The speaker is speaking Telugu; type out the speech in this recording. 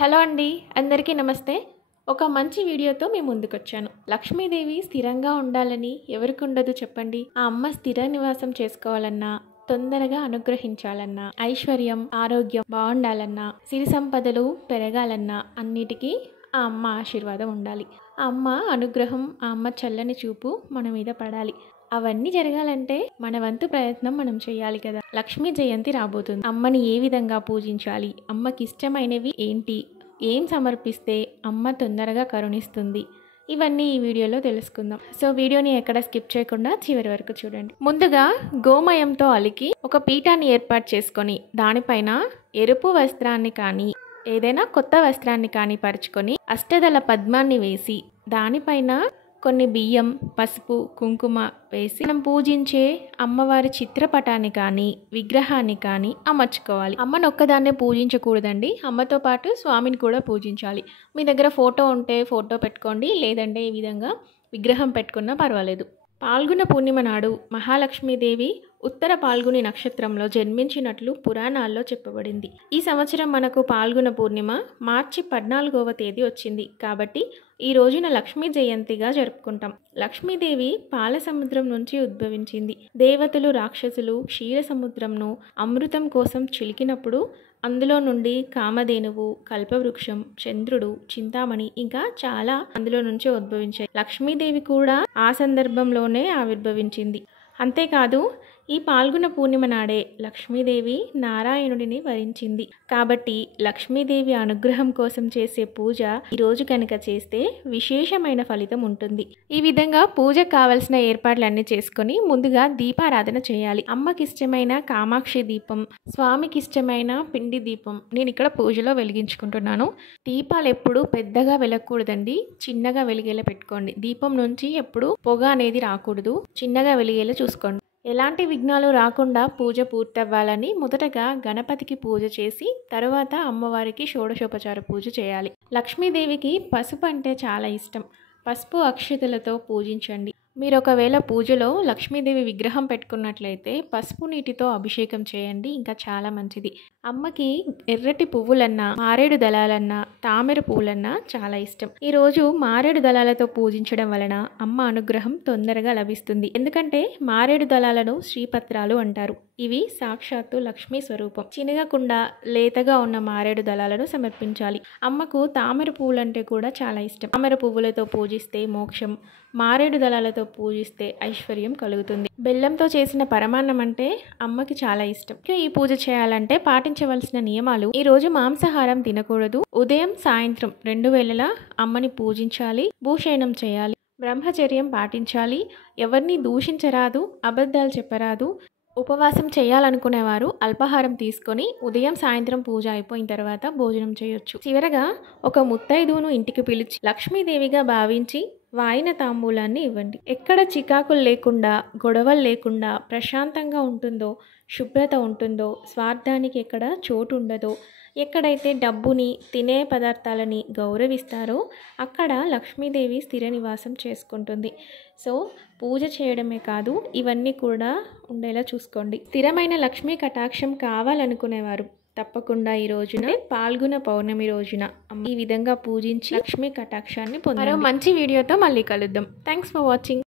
హలో అండి, అందరికీ నమస్తే. ఒక మంచి వీడియోతో మీ ముందుకొచ్చాను. లక్ష్మీదేవి స్థిరంగా ఉండాలని ఎవరికి ఉండదు చెప్పండి. ఆ అమ్మ స్థిర నివాసం చేసుకోవాలన్నా, తొందరగా అనుగ్రహించాలన్నా, ఐశ్వర్యం ఆరోగ్యం బాగుండాలన్నా, సిరి సంపదలు పెరగాలన్నా అన్నిటికీ ఆ అమ్మ ఆశీర్వాదం ఉండాలి. ఆ అమ్మ అనుగ్రహం, ఆ అమ్మ చల్లని చూపు మన మీద పడాలి. అవన్నీ జరగాలంటే మన వంతు ప్రయత్నం మనం చేయాలి కదా. లక్ష్మీ జయంతి రాబోతుంది. అమ్మని ఏ విధంగా పూజించాలి, అమ్మకి ఇష్టమైనవి ఏంటి, ఏం సమర్పిస్తే అమ్మ తొందరగా కరుణిస్తుంది, ఇవన్నీ ఈ వీడియోలో తెలుసుకుందాం. సో వీడియోని ఎక్కడ స్కిప్ చేయకుండా చివరి వరకు చూడండి. ముందుగా గోమయంతో అలికి ఒక పీఠాన్ని ఏర్పాటు చేసుకొని దానిపైన ఎరుపు వస్త్రాన్ని కానీ ఏదైనా కొత్త వస్త్రాన్ని కానీ పరుచుకొని అష్టదళ పద్మాన్ని వేసి దానిపైన కొన్ని బియ్యం, పసుపు, కుంకుమ వేసి మనం పూజించే అమ్మవారి చిత్రపటాన్ని కానీ విగ్రహాన్ని కానీ అమర్చుకోవాలి. అమ్మను ఒక్కదాన్నే పూజించకూడదండి, అమ్మతో పాటు స్వామిని కూడా పూజించాలి. మీ దగ్గర ఫోటో ఉంటే ఫోటో పెట్టుకోండి, లేదంటే ఈ విధంగా విగ్రహం పెట్టుకున్నా పర్వాలేదు. పాల్గొన పూర్ణిమ నాడు మహాలక్ష్మీదేవి ఉత్తర పాల్గొని నక్షత్రంలో జన్మించినట్లు పురాణాల్లో చెప్పబడింది. ఈ సంవత్సరం మనకు పాల్గొన పూర్ణిమ మార్చి 14వ తేదీ వచ్చింది కాబట్టి ఈ రోజున లక్ష్మీ జయంతిగా జరుపుకుంటాం. లక్ష్మీదేవి పాల సముద్రం నుంచి ఉద్భవించింది. దేవతలు రాక్షసులు క్షీర సముద్రంను అమృతం కోసం చిలికినప్పుడు అందులో నుండి కామధేనువు, కల్పవృక్షం, చంద్రుడు, చింతామణి ఇంకా చాలా అందులో నుంచి ఉద్భవించాయి. లక్ష్మీదేవి కూడా ఆ సందర్భంలోనే ఆవిర్భవించింది. అంతేకాదు ఈ పాల్గొన పూర్ణిమ నాడే లక్ష్మీదేవి నారాయణుడిని వరించింది. కాబట్టి లక్ష్మీదేవి అనుగ్రహం కోసం చేసే పూజ ఈరోజు కనుక చేస్తే విశేషమైన ఫలితం ఉంటుంది. ఈ విధంగా పూజకు కావలసిన ఏర్పాట్లన్నీ చేసుకొని ముందుగా దీపారాధన చేయాలి. అమ్మకి ఇష్టమైన కామాక్షి దీపం, స్వామికి ఇష్టమైన పిండి దీపం నేను ఇక్కడ పూజలో వెలిగించుకుంటున్నాను. దీపాలు ఎప్పుడు పెద్దగా వెలగకూడదండి, చిన్నగా వెలిగేలా పెట్టుకోండి. దీపం నుంచి ఎప్పుడు పొగ అనేది రాకూడదు, చిన్నగా వెలిగేలా చూసుకోండి. ఎలాంటి విఘ్నాలు రాకుండా పూజ పూర్తవ్వాలని మొదటగా గణపతికి పూజ చేసి తరువాత అమ్మవారికి షోడశోపచార పూజ చేయాలి. లక్ష్మీదేవికి పసుపు అంటే చాలా ఇష్టం. పసుపు అక్షతలతో పూజించండి. మీరు ఒకవేళ పూజలో లక్ష్మీదేవి విగ్రహం పెట్టుకున్నట్లయితే పసుపు నీటితో అభిషేకం చేయండి, ఇంకా చాలా మంచిది. అమ్మకి ఎర్రటి పువ్వులన్నా, మారేడు దళాలన్నా, తామర పువ్వులన్నా చాలా ఇష్టం. ఈరోజు మారేడు దళాలతో పూజించడం వలన అమ్మ అనుగ్రహం తొందరగా లభిస్తుంది. ఎందుకంటే మారేడు దళాలను శ్రీపత్రాలు అంటారు. ఇవి సాక్షాత్తు లక్ష్మీ స్వరూపం. చినగకుండా లేతగా ఉన్న మారేడు దళాలను సమర్పించాలి. అమ్మకు తామర పువ్వులంటే కూడా చాలా ఇష్టం. తామర పువ్వులతో పూజిస్తే మోక్షం, మారేడు దళాలతో పూజిస్తే ఐశ్వర్యం కలుగుతుంది. బెల్లంతో చేసిన పరమాన్నం అంటే అమ్మకి చాలా ఇష్టం. ఈ పూజ చేయాలంటే పాటించవలసిన నియమాలు: ఈ రోజు మాంసాహారం తినకూడదు. ఉదయం సాయంత్రం 2 వేళలా అమ్మని పూజించాలి. భూషయనం చేయాలి. బ్రహ్మచర్యం పాటించాలి. ఎవరిని దూషించరాదు, అబద్ధాలు చెప్పరాదు. ఉపవాసం చేయాలనుకునేవారు అల్పాహారం తీసుకొని ఉదయం సాయంత్రం పూజ అయిపోయిన తర్వాత భోజనం చేయొచ్చు. చివరగా ఒక ముత్తైదువును ఇంటికి పిలిచి లక్ష్మీదేవిగా భావించి వాయిన తాంబూలాన్ని ఇవ్వండి. ఎక్కడ చికాకులు లేకుండా, గొడవలు లేకుండా ప్రశాంతంగా ఉంటుందో, శుభ్రత ఉంటుందో, స్వార్థానికి ఎక్కడ చోటు ఉండదో, ఎక్కడైతే డబ్బుని, తినే పదార్థాలని గౌరవిస్తారో అక్కడ లక్ష్మీదేవి స్థిర నివాసం చేసుకుంటుంది. సో పూజ చేయడమే కాదు, ఇవన్నీ కూడా ఉండేలా చూసుకోండి. స్థిరమైన లక్ష్మీ కటాక్షం కావాలనుకునేవారు తప్పకుండా ఈ రోజున పాల్గొన పౌర్ణమి రోజున ఈ విధంగా పూజించి లక్ష్మీ కటాక్షాన్ని పొందాలి. మరో మంచి వీడియోతో మళ్ళీ కలుద్దాం. Thanks for watching.